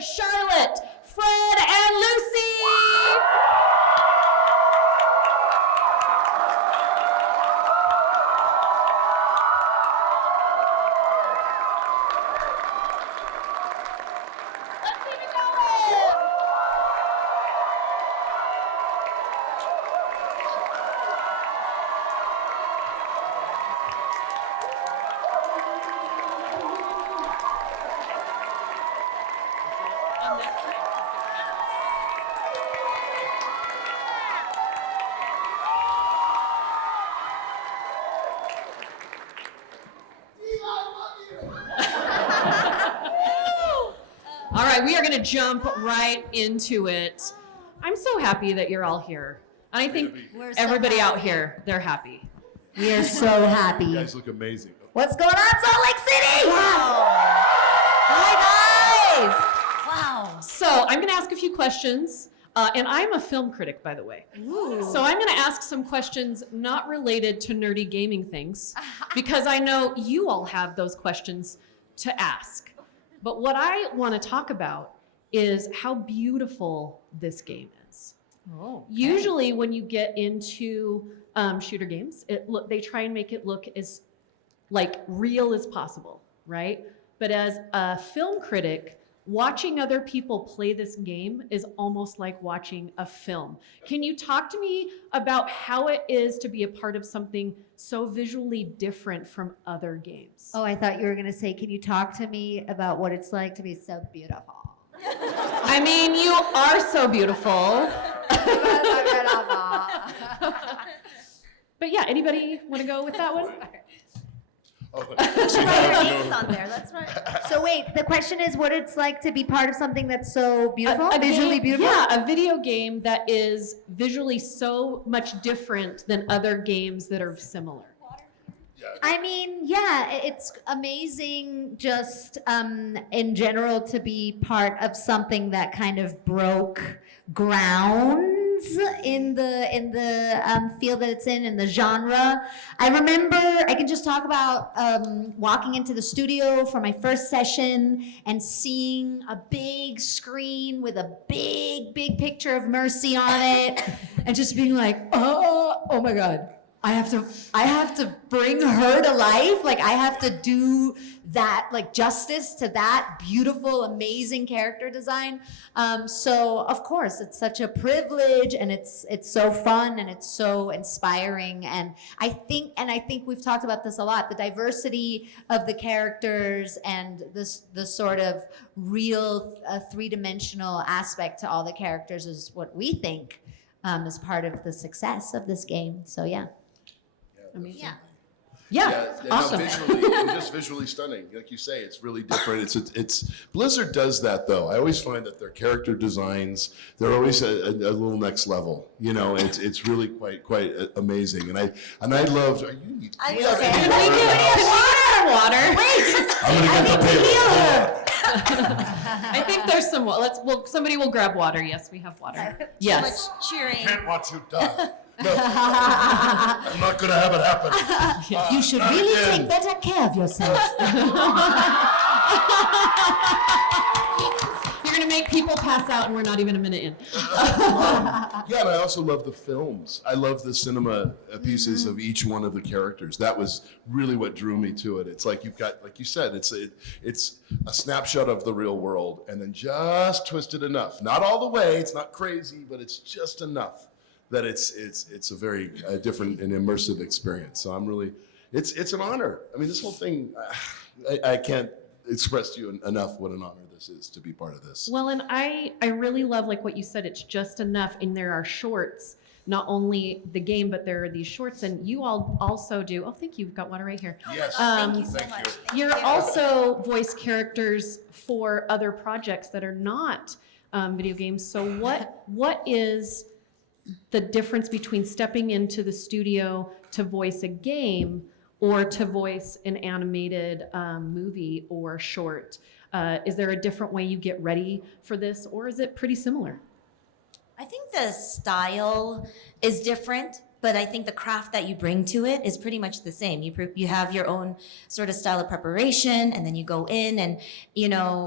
Charlotte, Fred, and Lucie. Let's keep it going. All right, we are going to jump right into it. I'm so happy that you're all here. And I think everybody out here, they're happy. We are so happy. You guys look amazing. What's going on, Salt Lake City? Wow. Hi, guys. Wow. So I'm going to ask a few questions. And I'm a film critic, by the way. Ooh. So I'm going to ask some questions not related to nerdy gaming things, because I know you all have those questions to ask. But what I want to talk about is how beautiful this game is. Oh, okay. Usually when you get into shooter games, they try and make it look as like real as possible, right? But as a film critic, watching other people play this game is almost like watching a film. Can you talk to me about how it is to be a part of something so visually different from other games? Oh, I thought you were going to say, can you talk to me about what it's like to be so beautiful? I mean, you are so beautiful. But yeah, anybody want to go with that one? On there. That's right. So wait, the question is what it's like to be part of something that's so beautiful, visually beautiful? Yeah, a video game that is visually so much different than other games that are similar. I mean, yeah, it's amazing just in general to be part of something that kind of broke ground in the field that it's in the genre. I remember, I can just talk about walking into the studio for my first session and seeing a big screen with a big picture of Mercy on it and just being like, oh my God. I have to bring her to life. Like I have to do that, like justice to that beautiful, amazing character design. So of course it's such a privilege and it's so fun and it's so inspiring. And I think we've talked about this a lot, the diversity of the characters and the sort of real three-dimensional aspect to all the characters is what we think is part of the success of this game. So yeah. Amazing. Yeah. Awesome. No, it's just visually stunning. Like you say, it's really different. It's Blizzard does that though. I always find that their character designs, they're always a little next level. You know, it's really quite amazing. And I loved. I'm Yeah, okay. maybe Water. Wait, I'm gonna get the paper. I think there's some. Somebody will grab water. Yes, we have water. Yes. Too much cheering. Can't watch you die. No, I'm not gonna have it happen. you should not really again. take better care of yourself. You're gonna make people pass out, and we're not even a minute in. Yeah, and I also love the films. I love the cinema pieces of each one of the characters. That was really what drew me to it. It's like you've got, like you said, it's a snapshot of the real world, and then just twisted enough. Not all the way. It's not crazy, but it's just enough that it's a very different and immersive experience. So I'm really, it's an honor. I mean, this whole thing, I can't express to you enough what an honor this is to be part of this. Well, and I really love like what you said. It's just enough, and there are shorts. Not only the game, but there are these shorts, and you all also do. Oh, thank you. We've got water right here. Yes. Thank you so Thank much. you. Thank You're you. also voice characters for other projects that are not video games. So what is the difference between stepping into the studio to voice a game or to voice an animated movie or short? Is there a different way you get ready for this, or is it pretty similar? I think the style is different, but I think the craft that you bring to it is pretty much the same. You have your own sort of style of preparation, and then you go in and,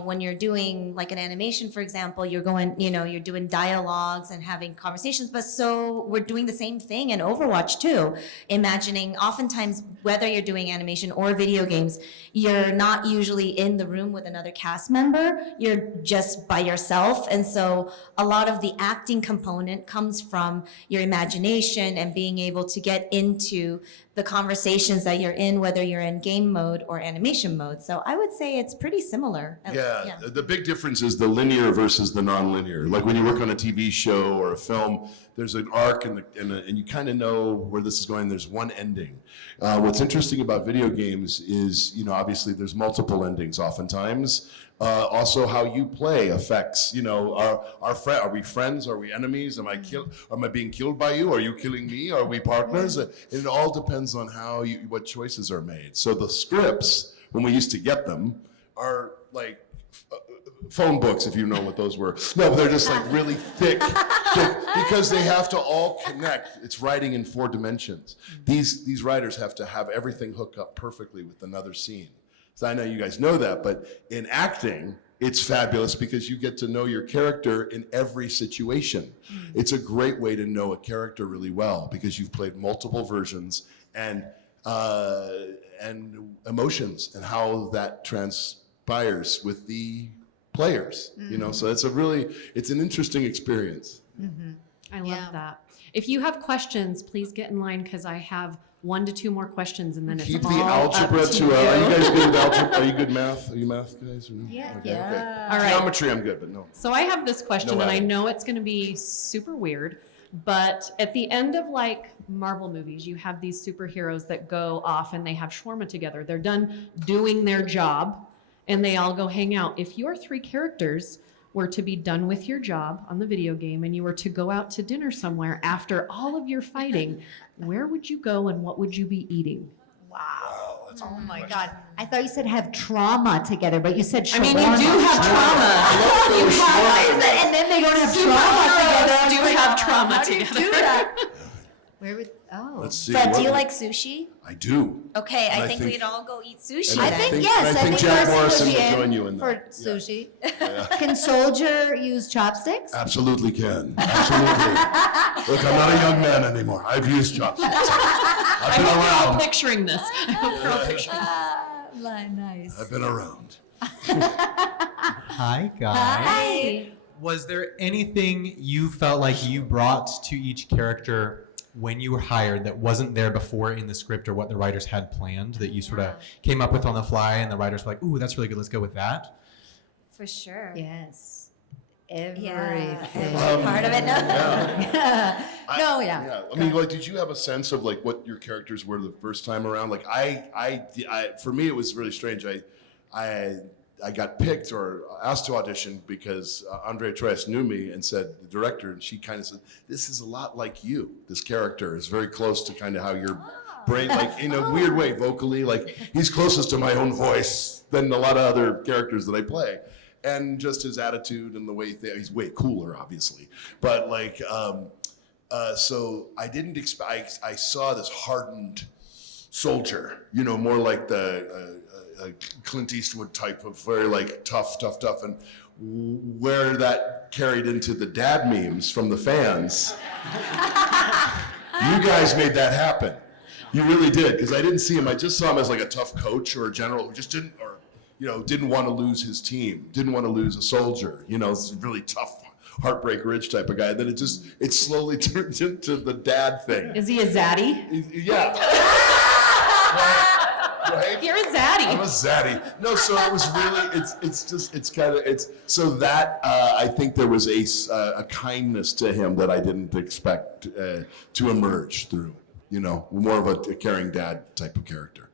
when you're doing like an animation, for example, you're doing dialogues and having conversations. But so we're doing the same thing in Overwatch too. Imagining oftentimes whether you're doing animation or video games, you're not usually in the room with another cast member. You're just by yourself. And so a lot of the acting component comes from your imagination and being able to get into the conversations that you're in, whether you're in game mode or animation mode. So I would say it's pretty similar. Yeah, the big difference is the linear versus the non-linear. Like when you work on a TV show or a film, there's an arc and you kind of know where this is going. There's one ending. What's interesting about video games is, obviously there's multiple endings oftentimes. Also how you play affects, are we friends? Are we enemies? Am I being killed by you? Are you killing me? Are we partners? It all depends on what choices are made. So the scripts, when we used to get them, are like phone books, if you know what those were. No, they're just like really thick, because they have to all connect. It's writing in 4 dimensions. These writers have to have everything hook up perfectly with another scene. So I know you guys know that, but in acting, it's fabulous because you get to know your character in every situation. It's a great way to know a character really well because you've played multiple versions and emotions and how that transpires with the players. So it's an interesting experience. I love that. If you have questions, please get in line because I have 1 to 2 more questions and then it's Keep all the algebra up to you. Are you guys good with algebra? Are you good math? Are you math guys? Or no? Yeah. Okay, Yeah. okay. All right. Geometry, I'm good, but no. So I have this question, No and I adding. know it's going to be super weird, but at the end of like Marvel movies, you have these superheroes that go off and they have shawarma together. They're done doing their job, and they all go hang out. If your 3 characters were to be done with your job on the video game and you were to go out to dinner somewhere after all of your fighting, where would you go and what would you be eating? Wow. Oh my God. I thought you said have trauma together, but you said shawarma. I mean, you do have trauma. You have, and then they don't have trauma together. superheroes do have trauma How do you together. do that? Where would, Let's see. Fred, do you what- like sushi? I do. Okay, And I I think think- we'd all go eat sushi And I then. think yes. I think Jack Darcy Morrison would be would join you in for that. sushi. Yeah. Can Soldier use chopsticks? Absolutely can. Absolutely. Look, I'm not a young man anymore. I've used chopsticks. I've I been hope you're all around. picturing this. I hope you're all picturing Nice. I've been around. Hi, guys. Hi. Was there anything you felt like you brought to each character when you were hired that wasn't there before in the script or what the writers had planned that you sort of came up with on the fly and the writers were like, ooh, that's really good, let's go with that? For sure. Yes. Yeah, Everything. every part of it. No. Yeah. No, yeah. Yeah. I mean, like, did you have a sense of like what your characters were the first time around? Like, I for me, it was really strange. I got picked or asked to audition because Andrea Tres knew me and said, the director, and she kind of said, this is a lot like you. This character is very close to kind of how your brain, like in a weird way, vocally, like he's closest to my own voice than a lot of other characters that I play. And just his attitude and the way he's way cooler, obviously. But like, so I didn't expect, I saw this hardened soldier, more like the Clint Eastwood type of very like tough, and where that carried into the dad memes from the fans. You guys made that happen. You really did, because I didn't see him. I just saw him as like a tough coach or a general who just didn't want to lose his team, didn't want to lose a soldier. It's a really tough, Heartbreak Ridge type of guy. Then it slowly turned into the dad thing. Is he a zaddy? Yeah. Right? You're a zaddy. I'm a zaddy. No, so it was really, so that, I think there was a kindness to him that I didn't expect to emerge through, more of a caring dad type of character.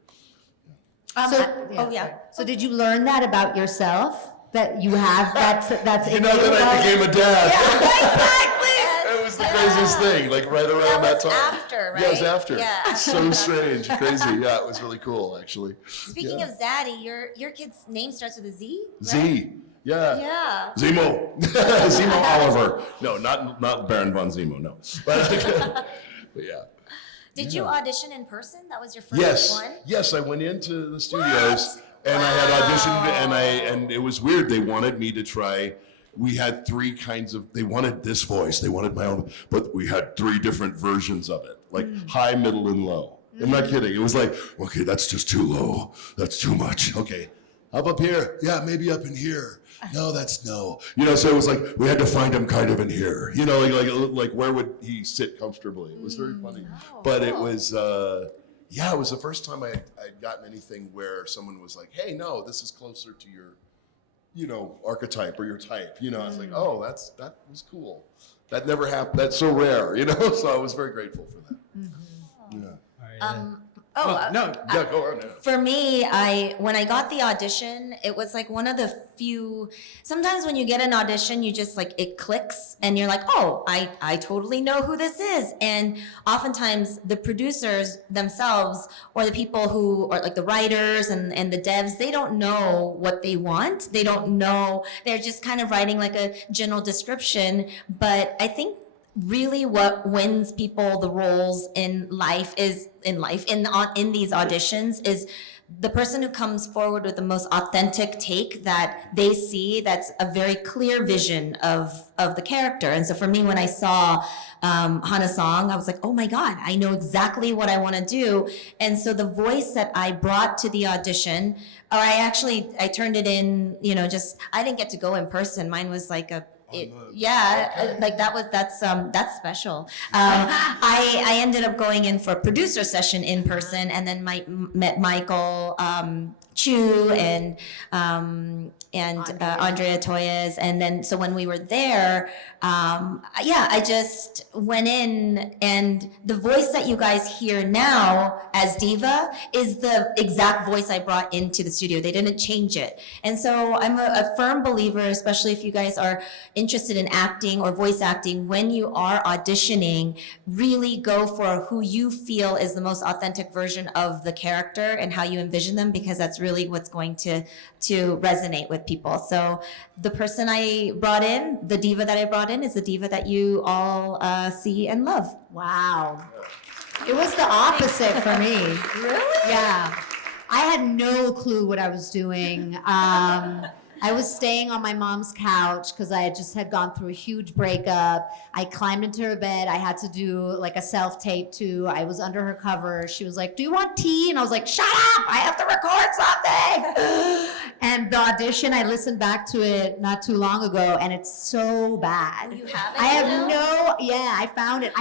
Yeah. So did you learn that about yourself? That you have that's You in know you? that I became a dad. Exactly. It was the craziest thing, like right around that was time. after, right? Yeah, it was after. Yeah. So strange, crazy. Yeah, it was really cool, actually. Speaking of Zaddy, your kid's name starts with a Z, right? Z. Yeah. Yeah. Zemo. Zemo Oliver. No, not Baron von Zemo, no. But yeah. Did Yeah. you audition in person? That was your first Yes, one? yes, I went into the studios and I had auditioned and it was weird. They wanted me to try. We had three kinds of, they wanted this voice, they wanted my own, but we had three different versions of it, like high, middle, and low. I'm not kidding. It was like, okay, that's just too low. That's too much. Okay, up here. Yeah, maybe up in here. No, that's no. You know, so it was like, we had to find him kind of in here. You know, like where would he sit comfortably? It was very funny. But it was, it was the first time I'd gotten anything where someone was like, hey, no, this is closer to your, you know, archetype or your type. You know, I was like, oh, that was cool. That never happened. That's so rare, you know? So I was very grateful for that. Yeah. No. Yeah, go on. Yeah. For me, when I got the audition, it was like one of the few, sometimes when you get an audition, you just like, it clicks and you're like, oh, I totally know who this is. And oftentimes the producers themselves or the people who are like the writers and the devs, they don't know what they want. They don't know, they're just kind of writing like a general description. But I think really what wins people the roles in these auditions is the person who comes forward with the most authentic take that they see, that's a very clear vision of the character. And so for me, when I saw Hana Song, I was like, oh my God, I know exactly what I want to do. And so the voice that I brought to the audition, or I turned it in, you know, I didn't get to go in person. Mine was like like that's special. I ended up going in for a producer session in person, and then met Michael Chu and Andrea Toyes, and then so when we were there, I just went in, and the voice that you guys hear now as Diva is the exact voice I brought into the studio. They didn't change it, and so I'm a firm believer, especially if you guys are interested in acting or voice acting, when you are auditioning, really go for who you feel is the most authentic version of the character and how you envision them, because that's really what's going to resonate with people. So the person I brought in, the diva that I brought in, is the diva that you all see and love. Wow. It was the opposite for me. Really? Yeah. I had no clue what I was doing. I was staying on my mom's couch because I had gone through a huge breakup. I climbed into her bed. I had to do like a self-tape too. I was under her cover. She was like, do you want tea? And I was like, shut up, I have to record something. And the audition, I listened back to it not too long ago, and it's so bad. You have it? I found it.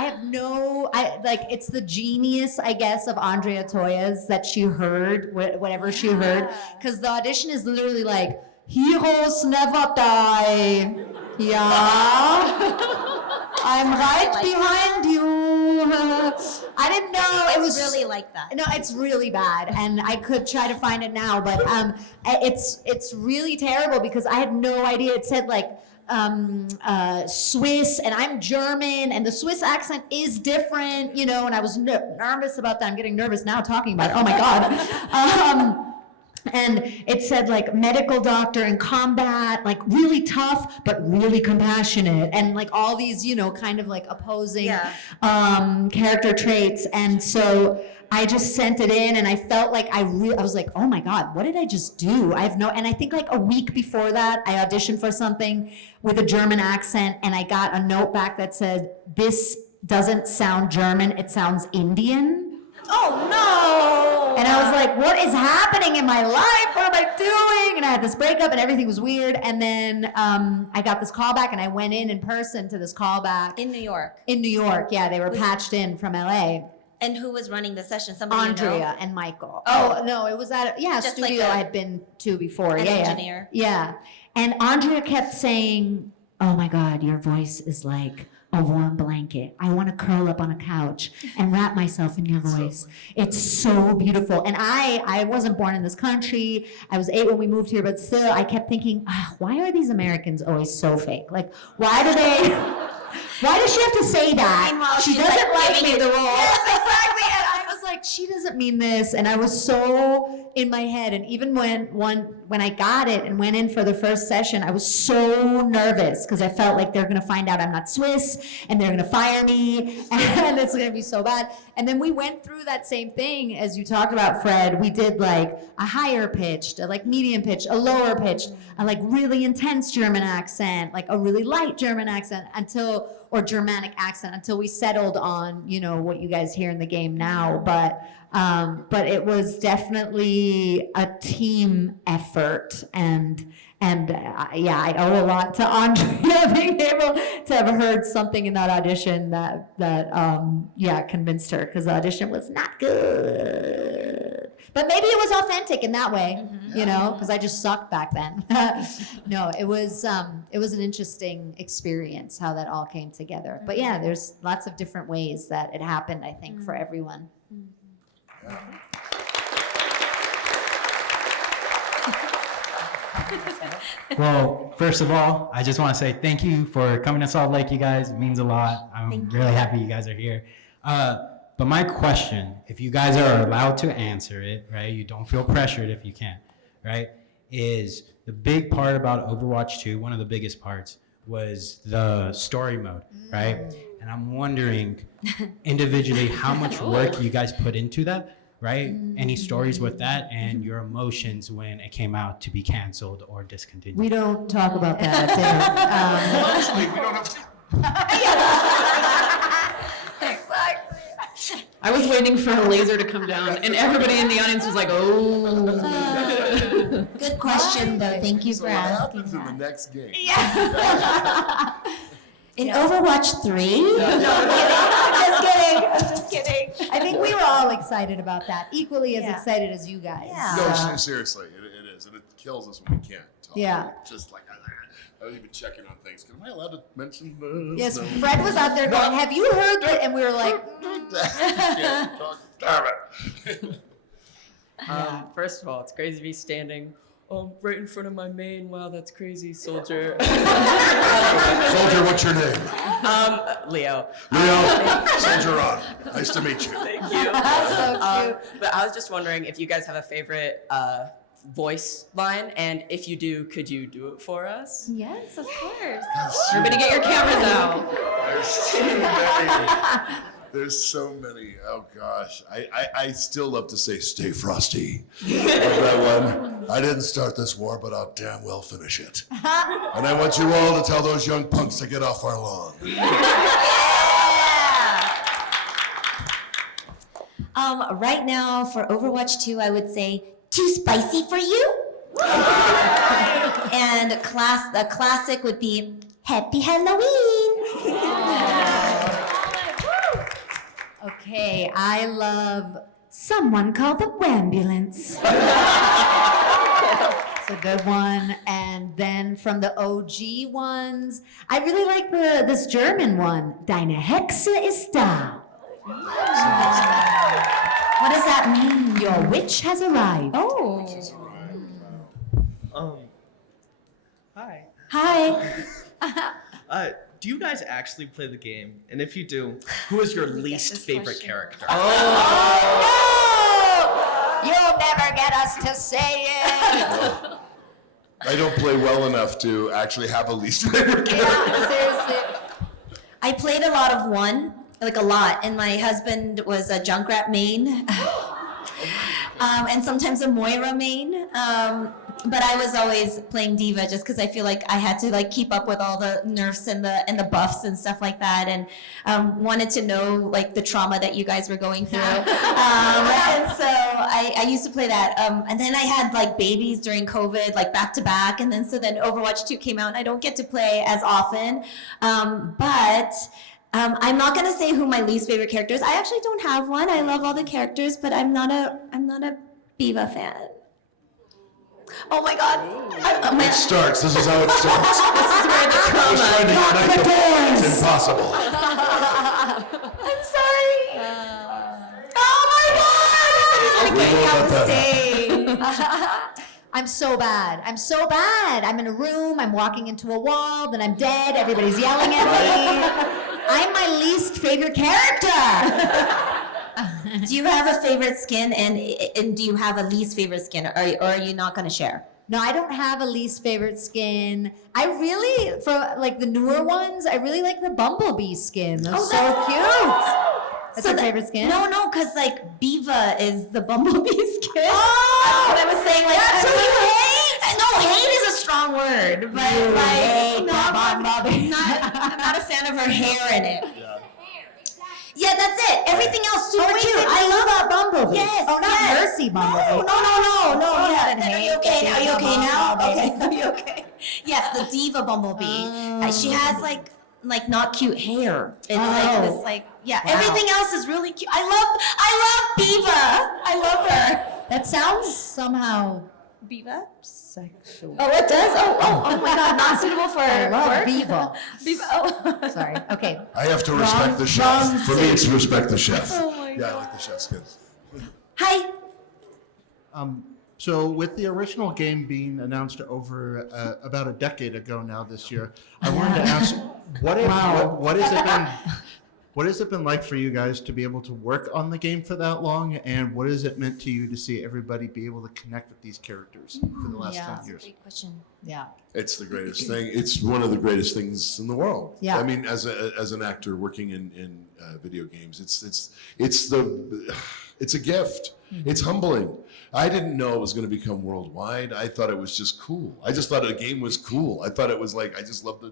It's the genius, I guess, of Andrea Toyes that she heard, whatever she heard. Because the audition is literally like, heroes never die. Yeah. I'm right behind you. I didn't know it was really like that. No, it's really bad, and I could try to find it now, but it's really terrible because I had no idea. It said like Swiss, and I'm German, and the Swiss accent is different, you know, and I was nervous about that. I'm getting nervous now talking about it. Oh my God. And it said like medical doctor in combat, like really tough, but really compassionate, and like all these, you know, kind of like opposing character traits. And so I just sent it in, and I felt like I was like, oh my God, what did I just do? And I think like a week before that, I auditioned for something with a German accent, and I got a note back that said, this doesn't sound German, it sounds Indian. Oh no! And I was like, what is happening in my life? What am I doing? And I had this breakup and everything was weird. And then I got this call back, and I went in person to this callback. In New York? In New York, yeah. They were patched in from LA. And who was running the session? Somebody Andrea you know? and Michael. Oh. No, it was at a Just studio like I had been to before. An Yeah. engineer. Yeah. And Andrea kept saying, oh my God, your voice is like a warm blanket. I want to curl up on a couch and wrap myself in your voice. It's so beautiful. And I wasn't born in this country. I was 8 when we moved here, but still I kept thinking, why are these Americans always so fake? Like, why does she have to say that? Meanwhile, She she's doesn't like like giving me. you the role. Yes, exactly. And I was like, she doesn't mean this. And I was so in my head. And even when I got it and went in for the first session, I was so nervous because I felt like they're going to find out I'm not Swiss and they're going to fire me and it's going to be so bad. And then we went through that same thing as you talked about, Fred. We did like a higher pitched, a like medium pitch, a lower pitched, a like really intense German accent, like a really light German accent or Germanic accent until we settled on, you know, what you guys hear in the game now. But it was definitely a team effort, and I owe a lot to Andrea being able to have heard something in that audition that convinced her, because the audition was not good. But maybe it was authentic in that way, you know, because I just sucked back then. No, it was an interesting experience how that all came together. But yeah, there's lots of different ways that it happened, I think, for everyone. Well, first of all, I just want to say thank you for coming to Salt Lake, you guys. It means a lot. I'm really happy you guys are here. But my question, if you guys are allowed to answer it, right, you don't feel pressured if you can't, right, is the big part about Overwatch 2, one of the biggest parts, was the story mode, right? And I'm wondering individually how much work you guys put into that, right? Any stories with that and your emotions when it came out to be canceled or discontinued? We don't talk about that at dinner. Honestly, we don't have to. I was waiting for a laser to come down, and everybody in the audience was like, "Oh." Good question, though. Thank you So for what asking. happens in the next game? In Overwatch 3? Just kidding. I think we were all excited about that, equally as Yeah. excited as you guys. Yeah. No, So, seriously, it is, and it kills us when we can't talk. Yeah. Just like I was even checking on things. Am I allowed to mention this? yes, No. Fred was out there going, "Have you heard that?" And we were like, Can't talk. Damn it. First of all, it's crazy to be standing right in front of my main. Wow, that's crazy, soldier. Soldier, what's your name? Leo. Leo. Soldier on. Nice to meet you. Thank you. so cute. But I was just wondering if you guys have a favorite voice line, and if you do, could you do it for us? Yes, of course. Everybody get your cameras out. There's so many. There's so many. Oh gosh. I still love to say stay frosty. Like that one. I didn't start this war, but I'll damn well finish it. And I want you all to tell those young punks to get off our lawn. Right now, for Overwatch 2, I would say, too spicy for you? And the classic would be, Happy Halloween! Okay, I love Someone Call the Wambulance. It's a good one. And then from the OG ones, I really like this German one, Deine Hexe ist da. What does that mean? Your witch has arrived. Oh. Hi. Hi. Do you guys actually play the game? And if you do, who is your least this favorite question. character? You'll never get us to say it. I don't play well enough to actually have a least favorite character. Yeah, seriously. I played a lot of one, like a lot, and my husband was a Junkrat main, and sometimes a Moira main. But I was always playing Diva just because I feel like I had to like keep up with all the nerfs and the buffs and stuff like that, and wanted to know like the trauma that you guys were going through. And so I used to play that. And then I had like babies during COVID, like back to back, and then Overwatch 2 came out, and I don't get to play as often. But I'm not gonna say who my least favorite character is. I actually don't have one. I love all the characters, but I'm not a Diva fan. Oh my God! It starts. This is how it starts. This is where the I was trauma. trying to unite the doors. It's impossible. I'm sorry. Oh my God! We will let that happen. I'm so bad. I'm in a room, I'm walking into a wall, then I'm dead, everybody's yelling at me. I'm my least favorite character. Do you have a favorite skin, and do you have a least favorite skin, or are you not going to share? No, I don't have a least favorite skin. I really, for like the newer ones, I really like the Bumblebee skin. That's so cute. That's your favorite skin? No, because like Biva is the Bumblebee skin. Oh! That's what I was saying. Like, That's who you hate? No, hate is a strong word, but You hate like, no, the I'm Bumblebee. not a fan of her hair in it. Yeah, that's it. Everything else super Oh, wait, cute. I love that Bumblebee. Yes. Oh, not yes. Mercy Bumblebee. No. Oh, Yeah. then Are you hate okay? Are you the okay now? Bumblebee. Okay. Are you okay? Yes, the diva Bumblebee. She has like not cute hair. It's like this Wow. Everything else is really cute. I love Biva. I love her. That sounds somehow Biva? sexual. Oh, it does? Oh my God, not suitable for I love work? Beaver. Biva. Oh. Sorry. Okay. I have to respect the chef. wrong For me, it's respect the chef. Oh my Yeah, I like the chef's skin. Hi. So with the original game being announced over about a decade ago now this year, I wanted to ask, what has it been like for you guys to be able to work on the game for that long, and what has it meant to you to see everybody be able to connect with these characters for the last 10 years? Great question. Yeah. It's the greatest thing. It's one of the greatest things in the world. Yeah. I mean, as an actor working in video games, it's a gift. It's humbling. I didn't know it was going to become worldwide. I thought it was just cool. I just thought a game was cool. I thought it was like, I just loved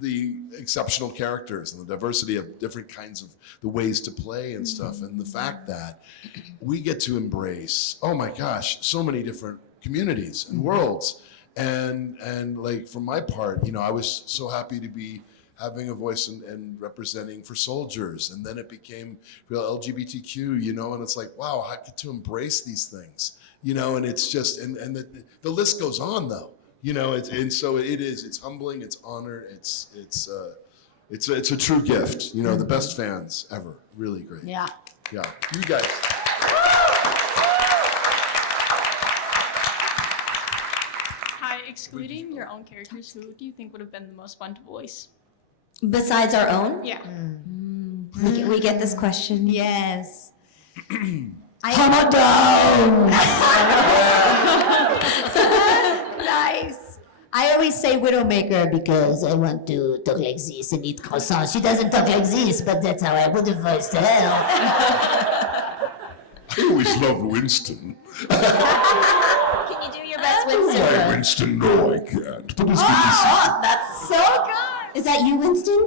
the exceptional characters and the diversity of different kinds of the ways to play and stuff. And the fact that we get to embrace, oh my gosh, so many different communities and worlds. And like, for my part, I was so happy to be having a voice and representing for soldiers. And then it became real LGBTQ, and it's like, wow, I get to embrace these things, and it's just, and the list goes on though, so it's humbling, it's honor, it's a true gift, the best fans ever, really great. Yeah. Yeah, you guys. Hi, excluding your own characters, who do you think would have been the most fun to voice? Besides our own? Yeah. We get this question. Yes. Nice. I always say Widowmaker because I want to talk like this and eat croissants. She doesn't talk like this, but that's how I would have voiced her. I always loved Winston. Can you do your best Winston? Sorry, Winston, no, I can't. But it's Oh, that's so good. Is that you, Winston?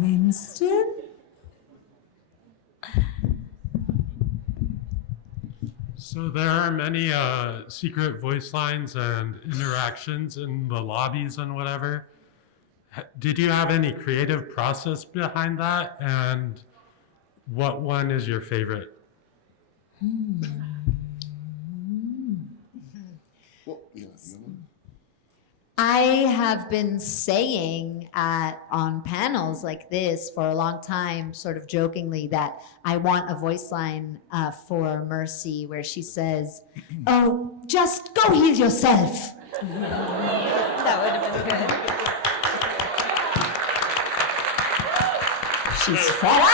Winston? So there are many secret voice lines and interactions in the lobbies and whatever. Did you have any creative process behind that? And what one is your favorite? I have been saying on panels like this for a long time, sort of jokingly, that I want a voice line for Mercy where she says, "Oh, just go heal yourself." That would have been good. She's fed up.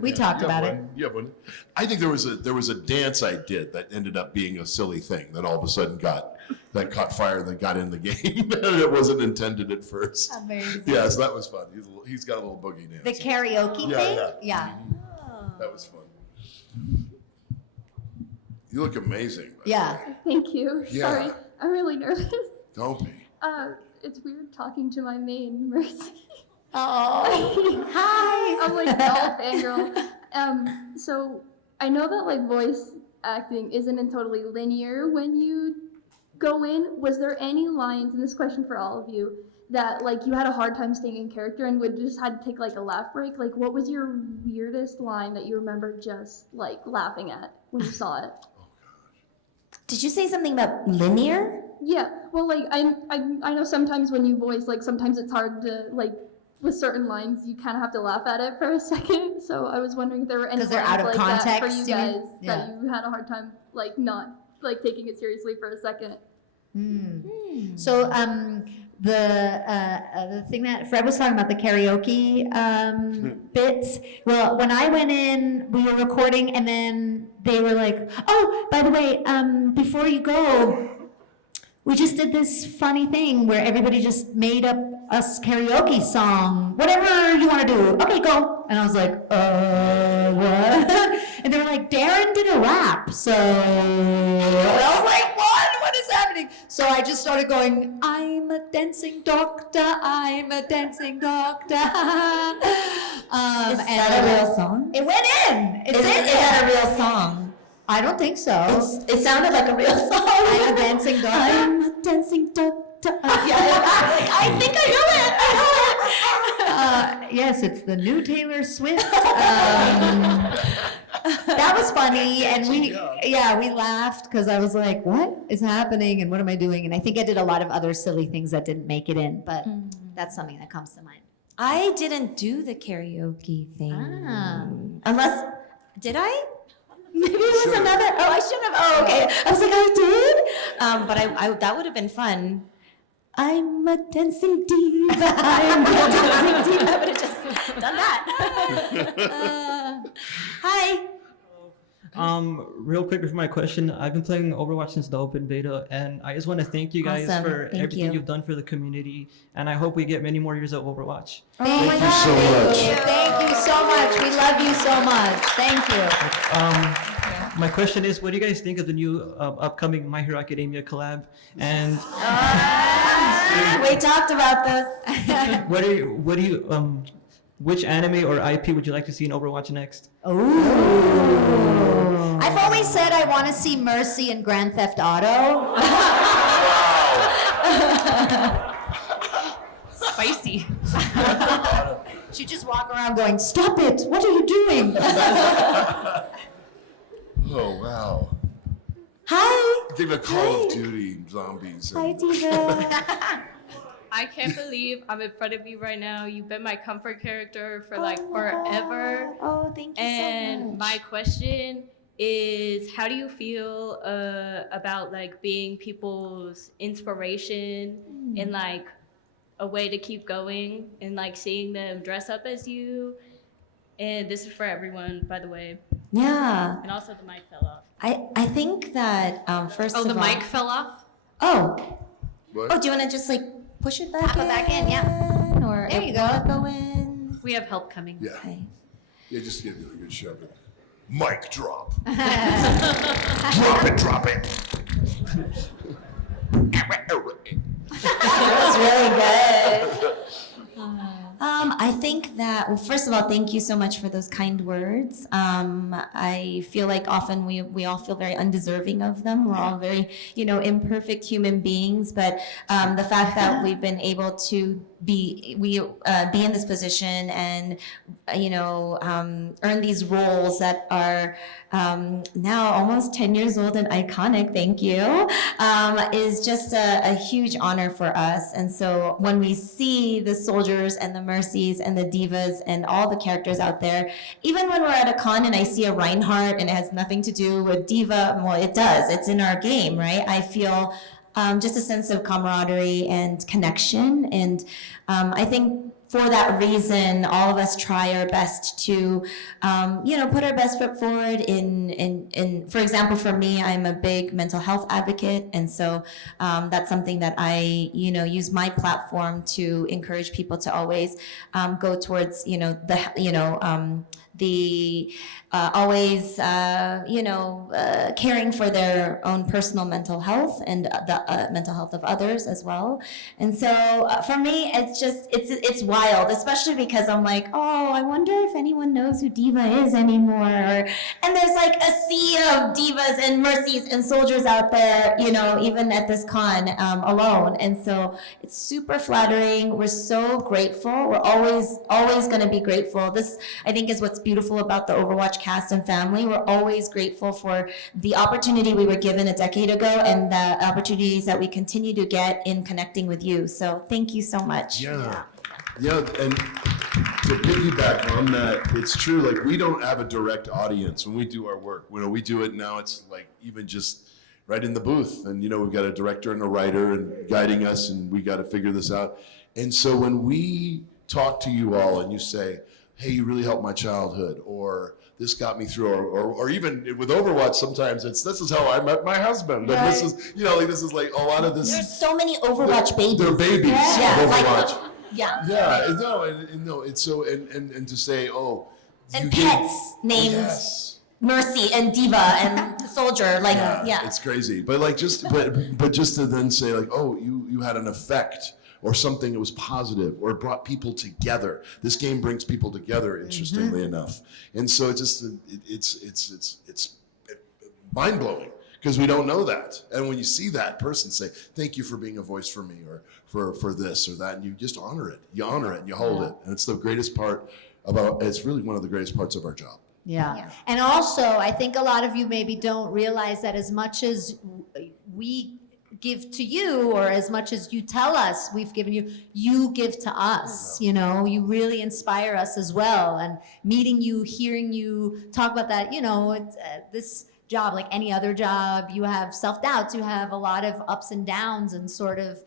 We talked about it. Yeah, one. I think there was a dance I did that ended up being a silly thing that all of a sudden caught fire, that got in the game, and it wasn't intended at first. Amazing. Yeah, so that was fun. He's got a little boogie dance. The karaoke thing? Yeah. That was fun. You look amazing. by the Yeah. way. Thank you. Yeah. Sorry, I'm really nervous. Don't be. It's weird talking to my main, Mercy. Oh, hi. I'm like all fangirl. So I know that like voice acting isn't totally linear when you go in. Was there any lines, and this question for all of you, that like you had a hard time staying in character and would just had to take like a laugh break? Like, what was your weirdest line that you remember just like laughing at when you saw it? Did you say something about linear? Yeah, well, like I know sometimes when you voice, like sometimes it's hard to like with certain lines you kind of have to laugh at it for a second. So I was wondering if there were any 'Cause they're lines out of like that for context, you you mean? guys that you had a hard time like not like taking it seriously for a second. So the thing that Fred was talking about, the karaoke bits. Well, when I went in, we were recording, and then they were like, "Oh, by the way, before you go, we just did this funny thing where everybody just made up a karaoke song. Whatever you want to do. Okay, go." And I was like, what? And they were like, "Darren did a rap, so..." And I was like, what is happening? So I just started going, "I'm a dancing doctor, I'm a dancing doctor." Is that a real song? It went in. It's Is in that a there. real song? I don't think so. It sounded like a real song. I'm a dancing doctor. I'm a dancing doctor. I think I know it. Yes, it's the new Taylor Swift. That was funny, and we laughed because I was like, "What is happening? And what am I doing?" And I think I did a lot of other silly things that didn't make it in, but that's something that comes to mind. I didn't do the karaoke thing. Ah. Unless, did I? Maybe it was another. Oh, I should have. Oh, okay. I was like, I did. But I that would have been fun. I'm a dancing diva. I'm a dancing diva. I would have just done that. Hi. Real quick before my question, I've been playing Overwatch since the open beta, and I just want to thank you guys Awesome. for Thank everything you. you've done for the community, and I hope we get many more years of Overwatch. Thank you so much. Thank you so much. We love you so much. Thank you. My question is, what do you guys think of the new upcoming My Hero Academia collab? And We talked about this. which anime or IP would you like to see in Overwatch next? Ooh. I've always said I want to see Mercy in Grand Theft Auto. Spicy. She just walk around going, "Stop it! What are you doing?" Oh, wow. Hi. I think the Call of Duty zombies. Hi, Diva. I can't believe I'm in front of you right now. You've been my comfort character for like forever. Oh, thank you And so much. my question is, how do you feel about like being people's inspiration and like a way to keep going and like seeing them dress up as you? And this is for everyone, by the way. Yeah. And also the mic fell off. I think that first Oh, of the all. mic fell off? Oh. What? Oh, do you want to just like push it back Tap it back in, yeah. Or There it you go. won't go in? We have help coming. Yeah. Okay. Yeah, just give it a good shove. Mic drop. Drop it. That's really good. I think that, well, first of all, thank you so much for those kind words. I feel like often we all feel very undeserving of them. We're all very, imperfect human beings, but the fact that we've been able to be in this position and, earn these roles that are now almost 10 years old and iconic, thank you, is just a huge honor for us. And so when we see the soldiers and the mercies and the divas and all the characters out there, even when we're at a con and I see a Reinhardt and it has nothing to do with diva, well, it does. It's in our game, right? I feel just a sense of camaraderie and connection. And I think for that reason, all of us try our best to, put our best foot forward in, for example, for me, I'm a big mental health advocate. And so that's something that I, use my platform to encourage people to always go towards, always, caring for their own personal mental health and the mental health of others as well. And so for me, it's wild, especially because I'm like, oh, I wonder if anyone knows who Diva is anymore. And there's like a sea of divas and mercies and soldiers out there, even at this con alone. And so it's super flattering. We're so grateful. We're always going to be grateful. This, I think, is what's beautiful about the Overwatch cast and family. We're always grateful for the opportunity we were given a decade ago and the opportunities that we continue to get in connecting with you. So thank you so much. Yeah, and to piggyback on that, it's true. Like, we don't have a direct audience when we do our work. We do it now. It's like even just right in the booth. And, we've got a director and a writer and guiding us, and we got to figure this out. And so when we talk to you all and you say, hey, you really helped my childhood, or this got me through, or even with Overwatch, sometimes this is how I met my husband. And this is, this is like a lot of this. There's so many Overwatch babies. They're babies of Overwatch. Yeah. No, it's so, and to say, oh. And pets named Mercy and Diva and Soldier, it's crazy. But but just to then say like, oh, you had an effect or something that was positive or it brought people together. This game brings people together, interestingly enough. And so it's mind blowing because we don't know that. And when you see that person say, thank you for being a voice for me or for this or that, and you just honor it. You honor it and you hold it. And it's the greatest part it's really one of the greatest parts of our job. Yeah. And also, I think a lot of you maybe don't realize that as much as we give to you or as much as you tell us we've given you, you give to us, you really inspire us as well. And meeting you, hearing you talk about that, it's, this job, like any other job, you have self-doubts, you have a lot of ups and downs and sort of,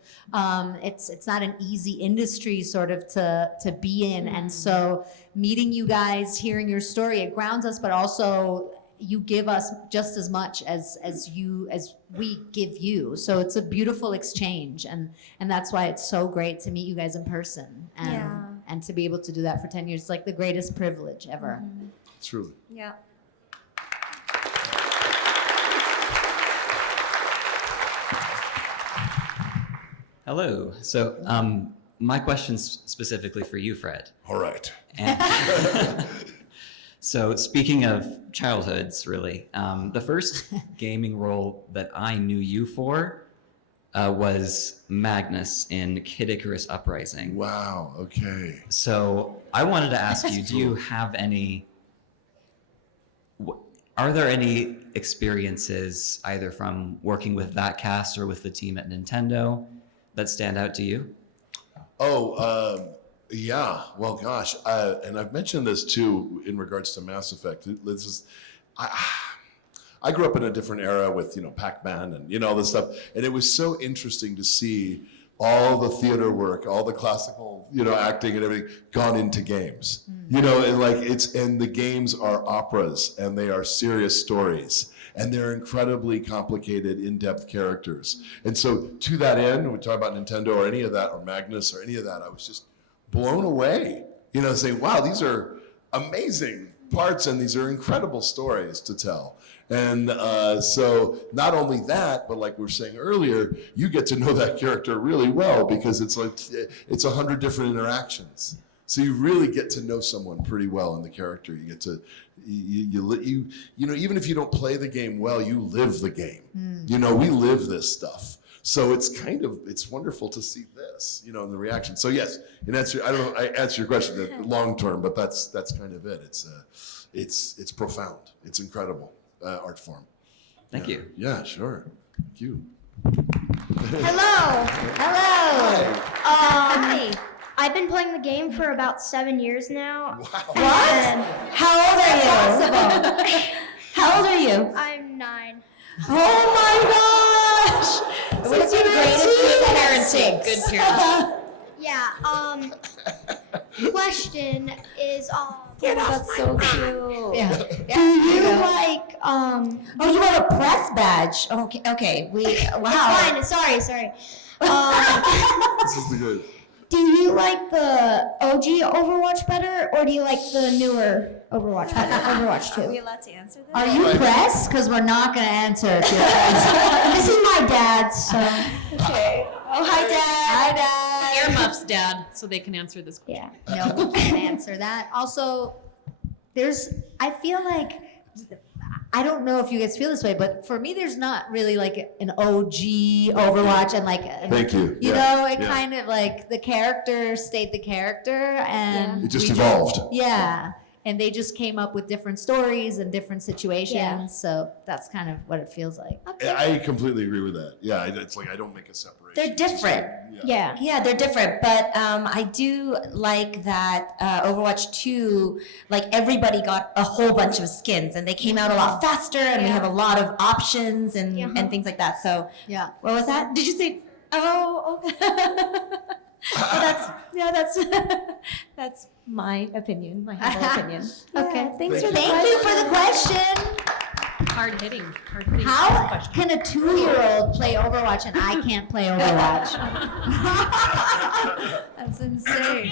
it's not an easy industry sort of to be in. And so meeting you guys, hearing your story, it grounds us, but also you give us just as much as we give you. So it's a beautiful exchange. And that's why it's so great to meet you guys in person and to be able to do that for 10 years. It's like the greatest privilege ever. Truly. Yeah. Hello. So my question's specifically for you, Fred. All right. So speaking of childhoods, really, the first gaming role that I knew you for was Magnus in Kid Icarus Uprising. Wow, okay. So I wanted to ask you, do you have are there any experiences either from working with that cast or with the team at Nintendo that stand out to you? Yeah, well, gosh, and I've mentioned this too in regards to Mass Effect. I grew up in a different era with, Pac-Man and, all this stuff. And it was so interesting to see all the theater work, all the classical, acting and everything gone into games. And and the games are operas and they are serious stories. And they're incredibly complicated, in-depth characters. And so to that end, when we talk about Nintendo or any of that, or Magnus or any of that, I was just blown away, saying, wow, these are amazing parts and these are incredible stories to tell. And so not only that, but like we were saying earlier, you get to know that character really well because it's 100 different interactions. So you really get to know someone pretty well in the character. You get to, even if you don't play the game well, you live the game. We live this stuff. So it's wonderful to see this, in the reaction. So yes, I answer your question long term, but that's kind of it. It's profound. It's incredible art form. Thank you. Yeah, sure. Thank you. Hello. Hello. Hi. I've been playing the game for about 7 years now. Wow. What? How old are you? How old are you? I'm 9. Oh my gosh! What's your greatest parenting? Good parenting. Yeah. Question is That's so cute. Yeah. do you like Oh, you have a press badge. Okay. Wow. It's fine. Sorry. This is the good. Do you like the OG Overwatch better, or do you like the newer Overwatch better? Overwatch 2. Are we allowed to answer this? Are you pressed? Because we're not going to answer if you're pressed. This is my dad's, so. Okay. Oh, hi, Dad. Hi, Dad. Earmuffs, Dad, so they can answer this question. Yeah. No, we can't answer that. Also, I feel like, I don't know if you guys feel this way, but for me, there's not really like an OG Overwatch and like, Thank you. Kind of like the character stayed the character and It just evolved. Yeah. and they just came up with different stories and different situations. Yeah. So that's kind of what it feels like. I completely agree with that. Yeah, it's like I don't make a separation. They're different. Yeah. Yeah, they're different, but I do like that Overwatch 2, like everybody got a whole bunch of skins and they came out a lot faster and we have a lot of options and things like that. So Yeah. what was that? Did you say, oh, okay. That's my opinion, my humble opinion. Okay. Thanks for the Thank you for the question. Hard hitting. How can a 2-year-old play Overwatch and I can't play Overwatch? That's insane.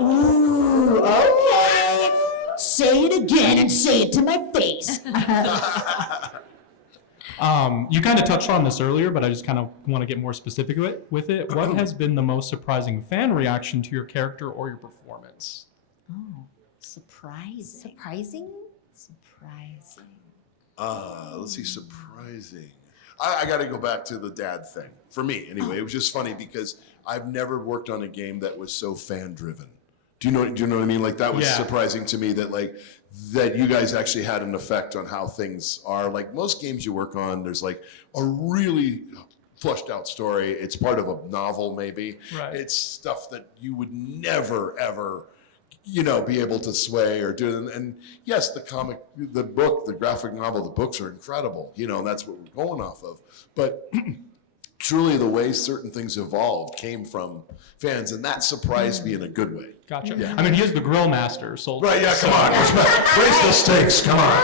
Ooh, okay. Say it again and say it to my face. You kind of touched on this earlier, but I just kind of want to get more specific with it. What has been the most surprising fan reaction to your character or your performance? Oh, surprising. Surprising? Surprising. Let's see, surprising. I got to go back to the dad thing. For me, anyway, it was just funny because I've never worked on a game that was so fan driven. Do you know what I mean? Like that was surprising to me that you guys actually had an effect on how things are. Like most games you work on, there's like a really fleshed out story. It's part of a novel, maybe. Right. It's stuff that you would never ever, be able to sway or do. And yes, the comic, the book, the graphic novel, the books are incredible. And that's what we're going off of. But truly, the way certain things evolved came from fans, and that surprised me in a good way. Gotcha. Yeah. I mean, he is the grill master, so Right, yeah, come on. Raise the stakes, come on.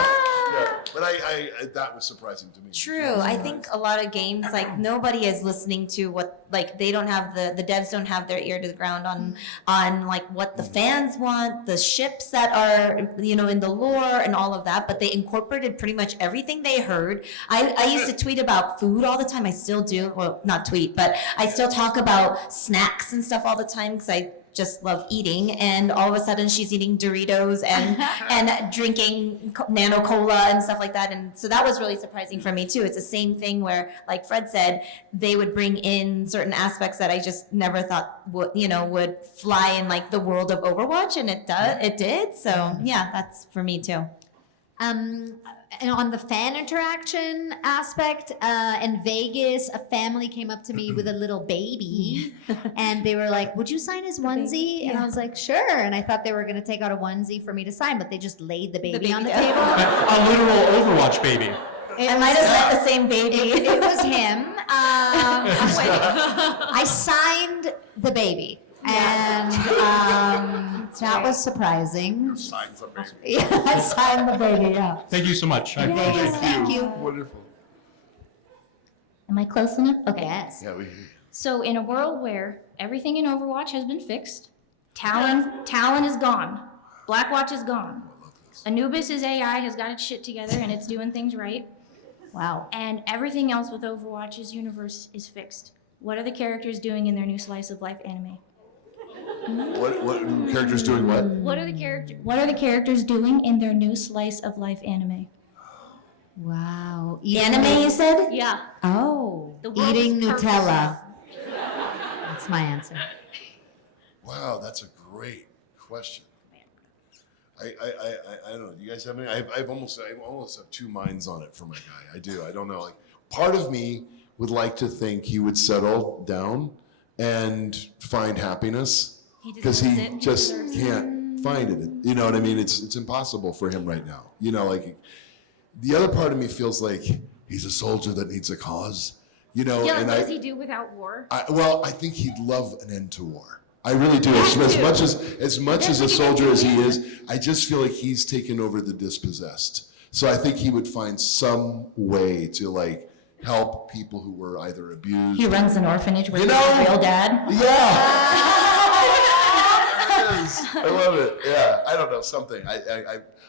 Yeah, but I that was surprising to me. True. I think a lot of games, like nobody is listening to what, like they don't have the devs don't have their ear to the ground on like what the fans want, the ships that are, in the lore and all of that, but they incorporated pretty much everything they heard. I used to tweet about food all the time. I still do. Well, not tweet, but I still talk about snacks and stuff all the time because I just love eating, and all of a sudden she's eating Doritos and drinking nano cola and stuff like that, and so that was really surprising for me too. It's the same thing where, like Fred said, they would bring in certain aspects that I just never thought would fly in like the world of Overwatch, and it did. So yeah, that's for me too. And on the fan interaction aspect, in Vegas, a family came up to me with a little baby, and they were like, "Would you sign his onesie?" And I was like, "Sure." And I thought they were going to take out a onesie for me to sign, but they just laid the baby on the table. A literal Overwatch baby. I might have met the same baby. It was him. I signed the baby, and that was surprising. Sign something. Yeah, I signed the baby. Yeah. Thank you so much. I appreciate Yes, thank you. Wonderful. Am I close enough? Okay. Yes. Yeah, So in a world where everything in Overwatch has been fixed, Talon is gone, Blackwatch is gone, Anubis' AI has got its shit together and it's doing things right. Wow. And everything else with Overwatch's universe is fixed. What are the characters doing in their new slice of life anime? What characters doing what? What are the characters doing in their new slice of life anime? Wow. Anime, you said? Yeah. Oh. The world Eating is perfect. Nutella. That's my answer. Wow, that's a great question. I don't know. Do you guys have any? I almost have two minds on it for my guy. I do. I don't know. Like part of me would like to think he would settle down and find happiness because he just can't find it. You know what I mean? It's impossible for him right now. Like the other part of me feels like he's a soldier that needs a cause. Yeah, and what does he do without war? I think he'd love an end to war. I really do. As much as a soldier as he is, I just feel like he's taken over the dispossessed. So I think he would find some way to help people who were either abused. He runs an orphanage where he's a real dad. Yeah. There it is. I love it. Yeah. I don't know, something.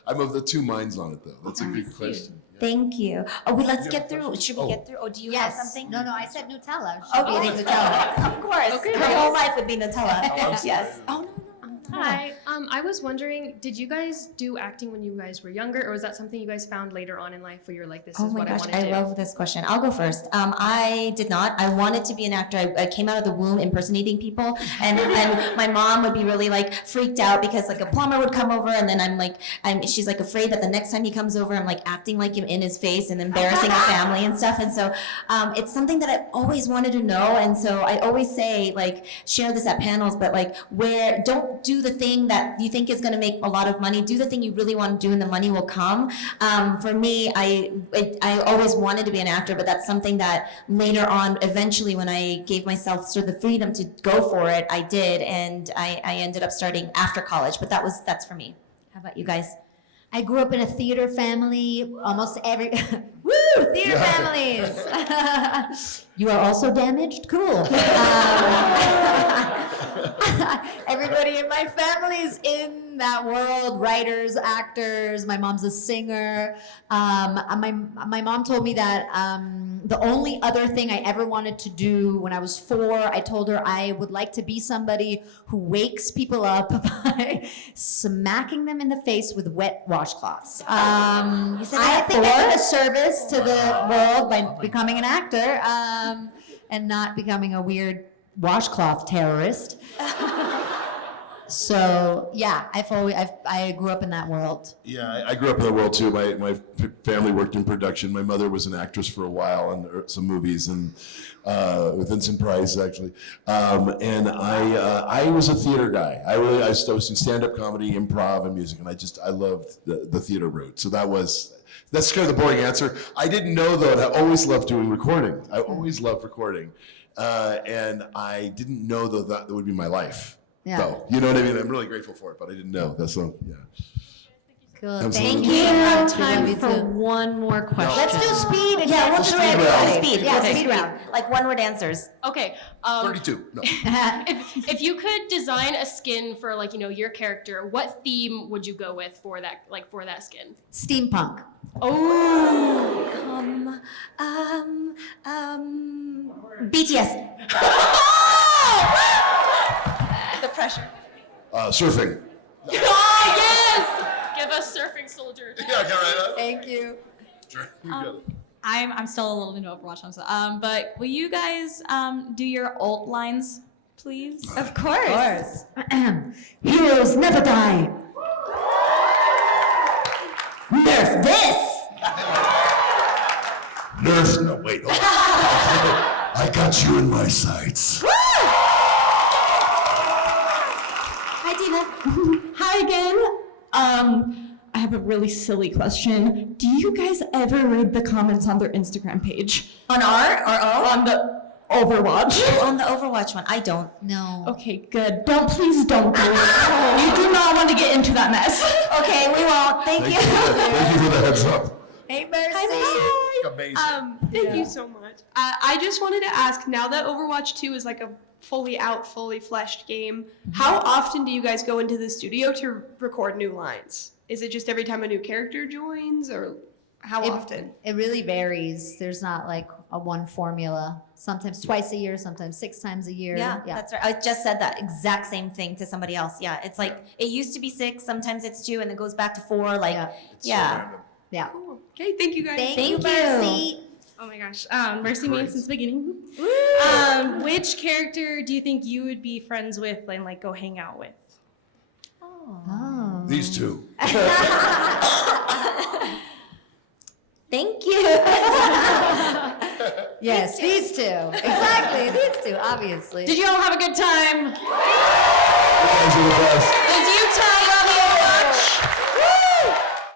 I'm of the two minds on it though. That's a good question. Thank you. Oh, let's get through. Should we get through? Oh, do you have something? No, I said Nutella. Oh, Eating Nutella. Of course. Okay, Her nice. whole life would be Nutella. Oh, I'm sorry. Yes. Oh, no. Hi. I was wondering, did you guys do acting when you guys were younger, or was that something you guys found later on in life where you're like, this Oh is my what gosh, I want to do? I love this question. I'll go first. I did not. I wanted to be an actor. I came out of the womb impersonating people, and my mom would be really like freaked out because like a plumber would come over, and then she's like afraid that the next time he comes over, I'm like acting like him in his face and embarrassing the family and stuff. And so it's something that I always wanted to know, and so I always say like share this at panels, but like don't do the thing that you think is going to make a lot of money. Do the thing you really want to do, and the money will come. For me, I always wanted to be an actor, but that's something that later on, eventually, when I gave myself sort of the freedom to go for it, I did, and I ended up starting after college. But that's for me. How about you guys? I grew up in a theater family. Almost every theater families. You are also damaged? Cool. Everybody in my family's in that world, writers, actors. My mom's a singer. My mom told me that the only other thing I ever wanted to do when I was 4, I told her I would like to be somebody who wakes people up by smacking them in the face with wet washcloths. I think I did a service to the world by becoming an actor and not becoming a weird washcloth terrorist. So yeah, I grew up in that world. Yeah, I grew up in that world too. My family worked in production. My mother was an actress for a while in some movies, and with Vincent Price actually. And I was a theater guy. I was in stand-up comedy, improv, and music, and I loved the theater route. So that's kind of the boring answer. I didn't know though, and I always loved doing recording. I always loved recording, and I didn't know though that would be my life. Yeah. So, you know what I mean? I'm really grateful for it, but I didn't know. That's so, yeah. Cool. Absolutely. Thank We you. have time for one more question. Let's do speed. And Yeah, we'll do it. Speed. Yeah, Okay. speed round. Like one-word answers. Okay. 32. No. If you could design a skin for like, your character, what theme would you go with for that skin? Steampunk. Oh. BTS. The pressure. Surfing. Oh, yes! Give us surfing soldier. Yeah, right. Thank you. I'm still a little new to Overwatch, but will you guys do your ult lines, please? Of course. Heroes never die. Nerf this. Nerf, no, wait. Hold on. I got you in my sights. Hi, Dina. Hi again. I have a really silly question. Do you guys ever read the comments on their Instagram page? On our or all? On the Overwatch. Oh, on the Overwatch one. I don't. No. Okay, good. Please don't do it. You do not want to get into that mess. Okay, we won't. Thank you. Thank you for the heads up. Hey, Mercy. Amazing. Thank you so much. I just wanted to ask, now that Overwatch 2 is like a fully fleshed game, how often do you guys go into the studio to record new lines? Is it just every time a new character joins, or how often? It really varies. There's not like a one formula. Sometimes twice a year, sometimes 6 times a year. Yeah, that's right. I just said that exact same thing to somebody else. Yeah, it's like it used to be 6, sometimes it's 2, and it goes back to 4. Like, yeah. Cool. Okay, thank you guys. Thank you, Mercy. Oh my gosh. Mercy me since the beginning. Which character do you think you would be friends with and like go hang out with? Oh. These two. Thank you. Yes, these two. Exactly, these two, obviously. Did you all have a good time? You guys are the best.